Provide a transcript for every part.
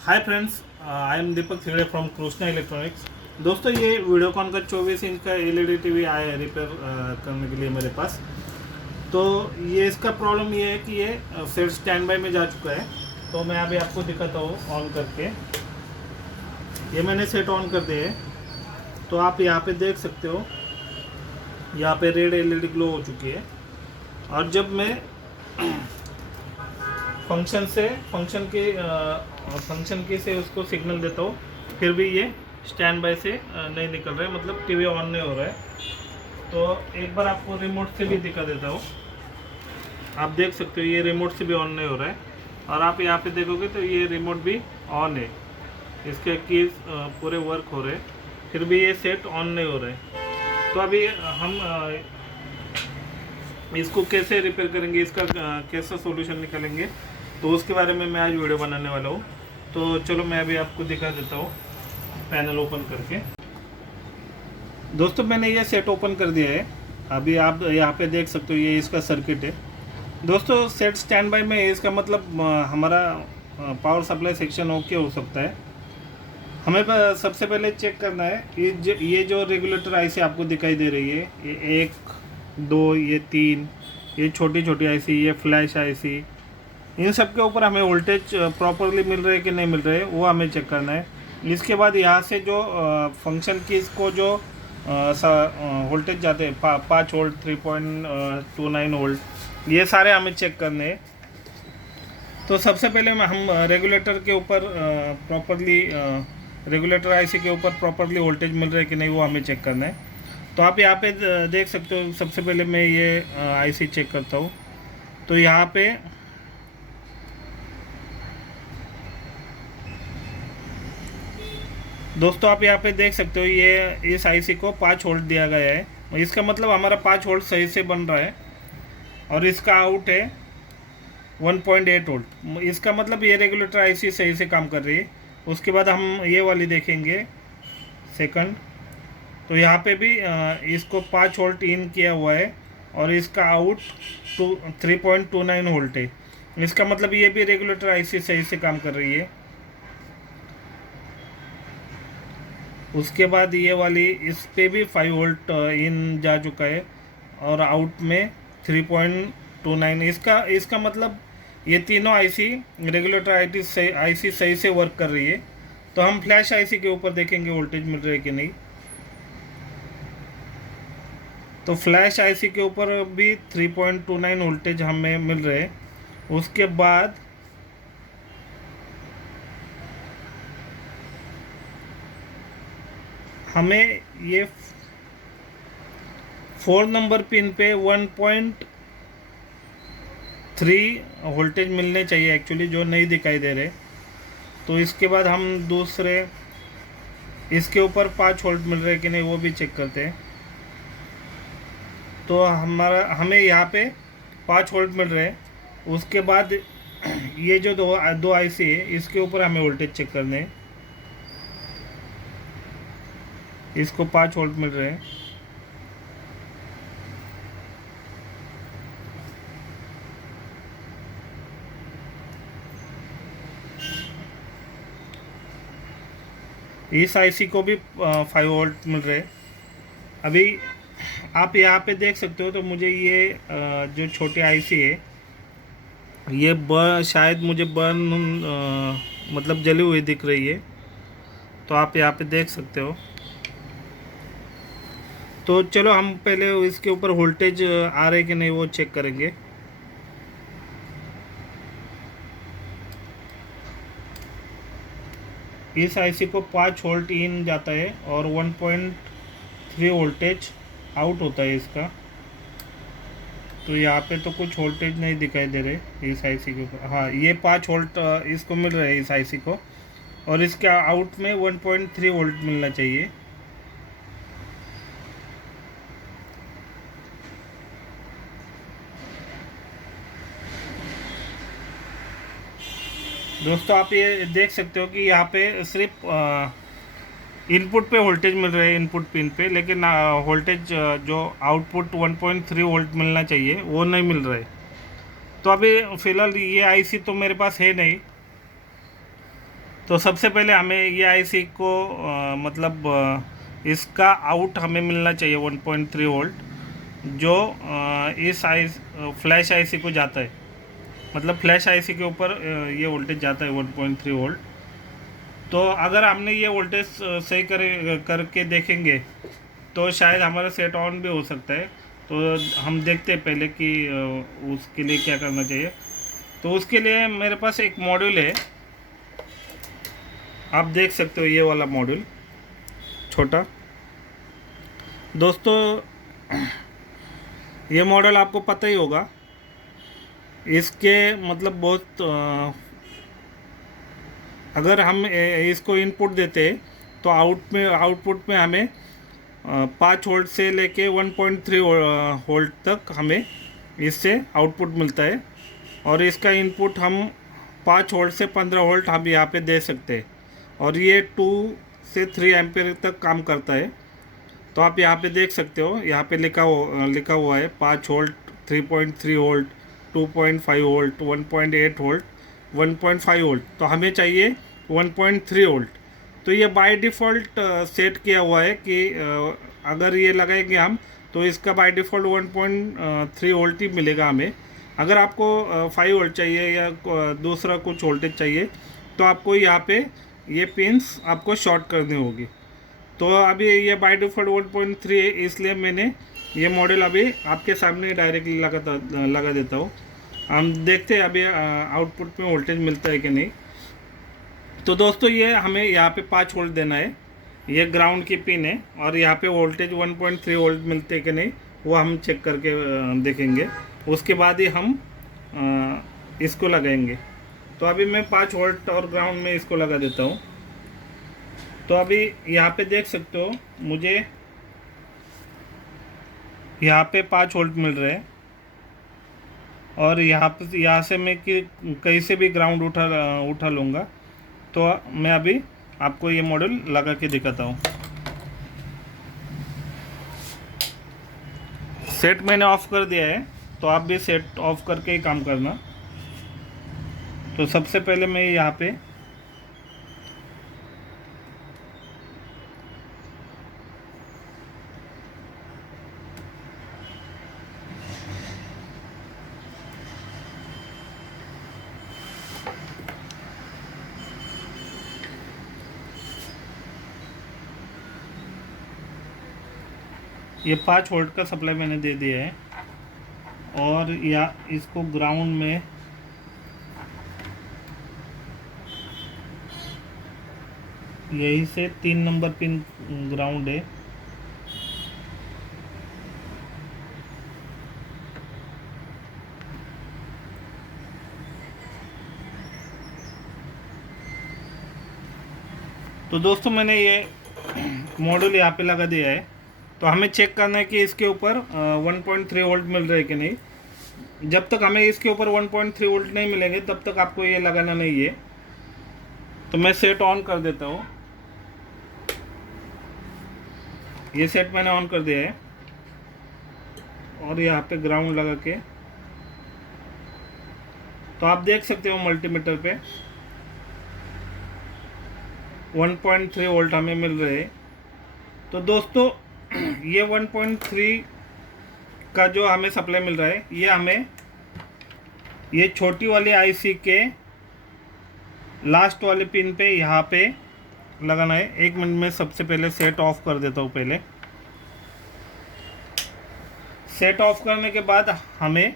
Hi friends, I am Deepak Thigde from Krishna Electronics. दोस्तों, ये वीडियोकॉन का 24 इंच का एलईडी टीवी आया है रिपेयर करने के लिए मेरे पास। तो ये इसका प्रॉब्लम ये है कि ये सेट स्टैंड बाय में जा चुका है। तो मैं अभी आपको दिखाता हूँ ऑन करके। ये मैंने सेट ऑन कर दिया है। तो आप यहाँ पे देख सकते हो, यहाँ पे रेड एलईडी ग्लो हो चुकी है। और जब मैं फंक्शन की से उसको सिग्नल देता हूँ, फिर भी ये स्टैंड बाय से नहीं निकल रहा है, मतलब टीवी ऑन नहीं हो रहा है। तो एक बार आपको रिमोट से भी दिखा देता हूँ। आप देख सकते हो ये रिमोट से भी ऑन नहीं हो रहा है। और आप यहाँ पे देखोगे तो ये रिमोट भी ऑन है, इसके कीज पूरे वर्क हो रहे हैं, फिर भी ये सेट ऑन नहीं हो रहा है। तो अभी हम इसको कैसे रिपेयर करेंगे, इसका कैसा सॉल्यूशन निकालेंगे, तो उसके बारे में मैं आज वीडियो बनाने वाला हूँ। तो चलो मैं अभी आपको दिखा देता हूँ पैनल ओपन करके। दोस्तों, मैंने ये सेट ओपन कर दिया है। अभी आप यहाँ पे देख सकते हो ये इसका सर्किट है। दोस्तों, सेट स्टैंड बाय में है, इसका मतलब हमारा पावर सप्लाई सेक्शन ओके हो सकता है। हमें सबसे पहले चेक करना है ये जो रेगुलेटर आईसी आपको दिखाई दे रही है, ये 1 2 ये 3, ये छोटी छोटी आईसी, ये फ्लैश आईसी, इन सब के ऊपर हमें वोल्टेज प्रॉपरली मिल रहे हैं कि नहीं मिल रहे, वो हमें चेक करना है। इसके बाद यहाँ से जो फंक्शन की इसको जो वोल्टेज जाते हैं 5 वोल्ट, 3.29 वोल्ट, ये सारे हमें चेक करने हैं। तो सबसे पहले हम रेगुलेटर के ऊपर प्रॉपरली रेगुलेटर आईसी के ऊपर प्रॉपरली वोल्टेज मिल रहा है कि नहीं, वो हमें चेक करना है। तो आप यहाँ पे देख सकते हो, सबसे पहले मैं ये आईसी चेक करता हूँ। तो यहाँ पे दोस्तों आप यहाँ पे देख सकते हो ये इस आईसी को 5 वोल्ट दिया गया है। इसका मतलब हमारा 5 वोल्ट सही से बन रहा है। और इसका आउट है 1.8 वोल्ट। इसका मतलब ये रेगुलेटर आईसी सही से काम कर रही है। उसके बाद हम ये वाली देखेंगे सेकंड। तो यहाँ पे भी इसको 5 वोल्ट इन किया हुआ है और इसका आउट 3.29 वोल्ट है। इसका मतलब ये भी रेगुलेटर आईसी सही से काम कर रही है। उसके बाद ये वाली, इस पे भी 5 वोल्ट इन जा चुका है और आउट में 3.29। इसका मतलब ये तीनों आईसी रेगुलेटर आईसी सही से वर्क कर रही है। तो हम फ्लैश आईसी के ऊपर देखेंगे वोल्टेज मिल रहा है कि नहीं। तो फ्लैश आईसी के ऊपर भी 3.29 वोल्टेज हमें मिल रहे हैं। उसके बाद हमें ये 4 नंबर पिन पे 1.3 वोल्टेज मिलने चाहिए एक्चुअली, जो नहीं दिखाई दे रहे। तो इसके बाद हम दूसरे इसके ऊपर 5 वोल्ट मिल रहे कि नहीं, वो भी चेक करते हैं। तो हमें यहाँ पे 5 वोल्ट मिल रहे हैं। उसके बाद ये जो दो आईसी है, इसके ऊपर हमें वोल्टेज चेक करने हैं। इसको 5 वोल्ट मिल रहे हैं। इस आईसी को भी 5 वोल्ट मिल रहे हैं। अभी आप यहाँ पे देख सकते हो। तो मुझे ये जो छोटी आईसी है, ये शायद मुझे बर्न मतलब जली हुई दिख रही है। तो आप यहाँ पे देख सकते हो। तो चलो हम पहले इसके ऊपर वोल्टेज आ रहे कि नहीं वो चेक करेंगे। इस आईसी को 5 वोल्ट इन जाता है और 1.3 वोल्टेज आउट होता है इसका। तो यहाँ पे तो कुछ वोल्टेज नहीं दिखाई दे रहे इस आईसी के ऊपर। हाँ, ये 5 वोल्ट इसको मिल रहे हैं इस आईसी को, और इसके आउट में 1.3 वोल्ट मिलना चाहिए। दोस्तों, आप ये देख सकते हो कि यहाँ पे सिर्फ इनपुट पे वोल्टेज मिल रहे हैं, इनपुट पिन पे, लेकिन वोल्टेज जो आउटपुट 1.3 वोल्ट मिलना चाहिए वो नहीं मिल रहा है। तो अभी फ़िलहाल ये आईसी तो मेरे पास है नहीं। तो सबसे पहले हमें ये आईसी को इसका आउट हमें मिलना चाहिए 1.3 वोल्ट, जो इस फ्लैश आईसी को जाता है, मतलब फ्लैश आईसी के ऊपर ये वोल्टेज जाता है 1.3 वोल्ट। तो अगर हमने ये वोल्टेज सही करके देखेंगे तो शायद हमारा सेट ऑन भी हो सकता है। तो हम देखते हैं पहले कि उसके लिए क्या करना चाहिए। तो उसके लिए मेरे पास एक मॉड्यूल है, आप देख सकते हो ये वाला मॉड्यूल छोटा। दोस्तों ये मॉडल आपको पता ही होगा, इसके मतलब बहुत अगर हम इसको इनपुट देते हैं तो आउटपुट में हमें 5 वोल्ट से लेके 1.3 वोल्ट तक हमें इससे आउटपुट मिलता है। और इसका इनपुट हम 5 वोल्ट से 15 वोल्ट हम यहाँ पे दे सकते हैं, और ये 2 से 3 एम्पीयर तक काम करता है। तो आप यहाँ पे देख सकते हो, यहाँ पे लिखा हुआ है 5 volt, 3.3 volt, 2.5 volt, 1.8 volt, 1.5 volt. तो हमें चाहिए 1.3 वोल्ट। तो ये बाय डिफ़ॉल्ट सेट किया हुआ है कि अगर ये लगाएंगे हम तो इसका बाय डिफ़ॉल्ट 1.3 वोल्ट ही मिलेगा हमें। अगर आपको 5 वोल्ट चाहिए या दूसरा कुछ वोल्टेज चाहिए तो आपको यहाँ पे ये पिंस आपको शॉर्ट करनी होगी। तो अभी ये बाय डिफ़ॉल्ट 1.3 है, इसलिए मैंने ये मॉडल अभी आपके सामने डायरेक्टली लगा देता हूँ। हम देखते हैं अभी आउटपुट में वोल्टेज मिलता है कि नहीं। तो दोस्तों ये हमें यहाँ पे 5 वोल्ट देना है, ये ग्राउंड की पिन है, और यहाँ पे वोल्टेज 1.3 वोल्ट मिलते हैं कि नहीं वो हम चेक करके देखेंगे। उसके बाद ही हम इसको लगाएंगे। तो अभी मैं 5 वोल्ट और ग्राउंड में इसको लगा देता हूँ। तो अभी यहाँ पे देख सकते हो मुझे यहाँ पे 5 वोल्ट मिल रहे हैं, और यहाँ से मैं कि कहीं से भी ग्राउंड उठा लूँगा। तो मैं अभी आपको ये मॉडल लगा के दिखाता हूँ। सेट मैंने ऑफ कर दिया है, तो आप भी सेट ऑफ करके ही काम करना। तो सबसे पहले मैं यहाँ पे ये 5 वोल्ट का सप्लाई मैंने दे दिया है, और या इसको ग्राउंड में यही से 3 नंबर पिन ग्राउंड है। तो दोस्तों मैंने ये मॉड्यूल यहाँ पे लगा दिया है। तो हमें चेक करना है कि इसके ऊपर 1.3 वोल्ट मिल रहे हैं कि नहीं। जब तक हमें इसके ऊपर 1.3 वोल्ट नहीं मिलेंगे तब तक आपको ये लगाना नहीं है। तो मैं सेट ऑन कर देता हूँ। ये सेट मैंने ऑन कर दिया है, और यहाँ पे ग्राउंड लगा के तो आप देख सकते हो मल्टीमीटर पे 1.3 वोल्ट हमें मिल रहे हैं। तो दोस्तों ये 1.3 का जो हमें सप्लाई मिल रहा है, ये हमें ये छोटी वाली आईसी के लास्ट वाले पिन पे यहाँ पे लगाना है। 1 मिनट में सबसे पहले सेट ऑफ कर देता हूँ। पहले सेट ऑफ करने के बाद हमें,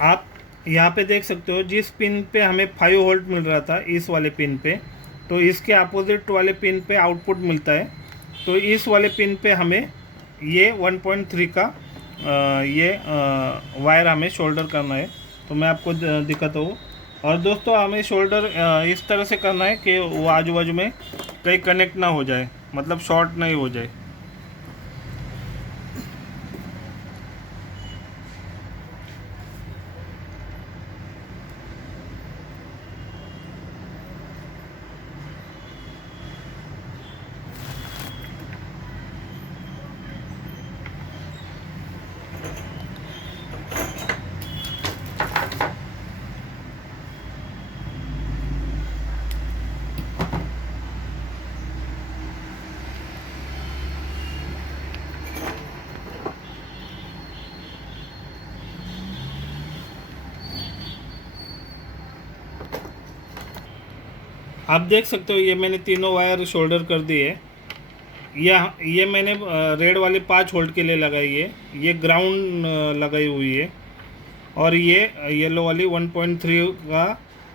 आप यहाँ पे देख सकते हो जिस पिन पे हमें 5 वोल्ट मिल रहा था इस वाले पिन पे, तो इसके अपोजिट वाले पिन पे आउटपुट मिलता है। तो इस वाले पिन पे हमें ये 1.3 का वायर हमें शोल्डर करना है। तो मैं आपको दिखाता हूँ। और दोस्तों हमें शोल्डर इस तरह से करना है कि वो आजू बाजू में कहीं कनेक्ट ना हो जाए, मतलब शॉर्ट नहीं हो जाए। आप देख सकते हो ये मैंने तीनों वायर शोल्डर कर दिए। ये मैंने रेड वाली 5 वोल्ट के लिए लगाई है, ये ग्राउंड लगाई हुई है, और ये येलो वाली 1.3 का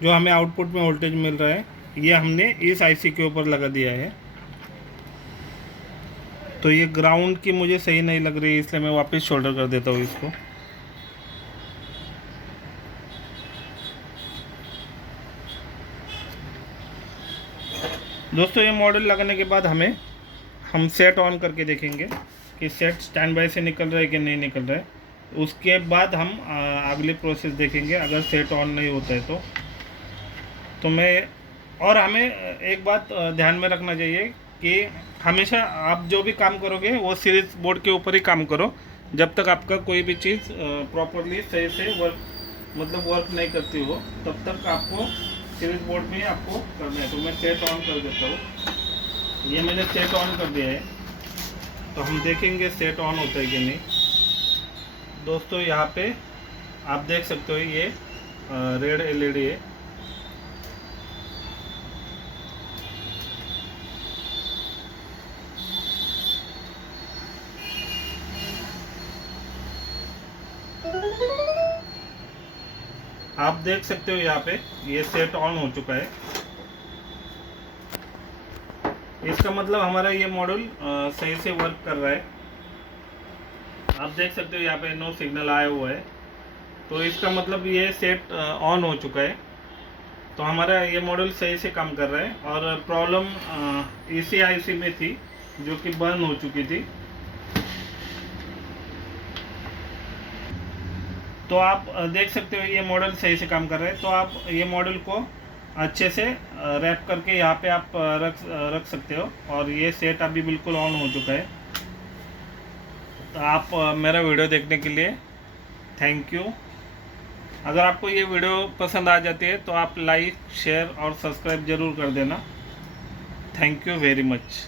जो हमें आउटपुट में वोल्टेज मिल रहा है ये हमने इस आईसी के ऊपर लगा दिया है। तो ये ग्राउंड की मुझे सही नहीं लग रही है, इसलिए मैं वापस शोल्डर कर देता हूँ इसको। दोस्तों ये मॉडल लगाने के बाद हम सेट ऑन करके देखेंगे कि सेट स्टैंड बाय से निकल रहा है कि नहीं निकल रहा है। उसके बाद हम अगली प्रोसेस देखेंगे। अगर सेट ऑन नहीं होता है तो हमें एक बात ध्यान में रखना चाहिए कि हमेशा आप जो भी काम करोगे वो सीरीज बोर्ड के ऊपर ही काम करो, जब तक आपका कोई भी चीज़ प्रॉपरली सही से वर्क नहीं करती हो तब तक आपको सीरीज बोर्ड में ही आपको करना है। तो मैं सेट ऑन कर देता हूँ। ये मैंने सेट ऑन कर दिया है, तो हम देखेंगे सेट ऑन होता है कि नहीं। दोस्तों यहाँ पे आप देख सकते हो ये रेड एलईडी है। आप देख सकते हो यहाँ पे ये सेट ऑन हो चुका है। इसका मतलब हमारा ये मॉड्यूल सही से वर्क कर रहा है। आप देख सकते हो यहाँ पे नो सिग्नल आया हुआ है, तो इसका मतलब ये सेट ऑन हो चुका है। तो हमारा ये मॉड्यूल सही से काम कर रहा है। और प्रॉब्लम इसी आईसी में थी जो कि बंद हो चुकी थी। तो आप देख सकते हो ये मॉडल सही से काम कर रहा है। तो आप ये मॉडल को अच्छे से रैप करके यहाँ पे आप रख सकते हो। और ये सेट अभी बिल्कुल ऑन हो चुका है। तो आप मेरा वीडियो देखने के लिए थैंक यू। अगर आपको ये वीडियो पसंद आ जाती है तो आप लाइक, शेयर और सब्सक्राइब ज़रूर कर देना। Thank you very much.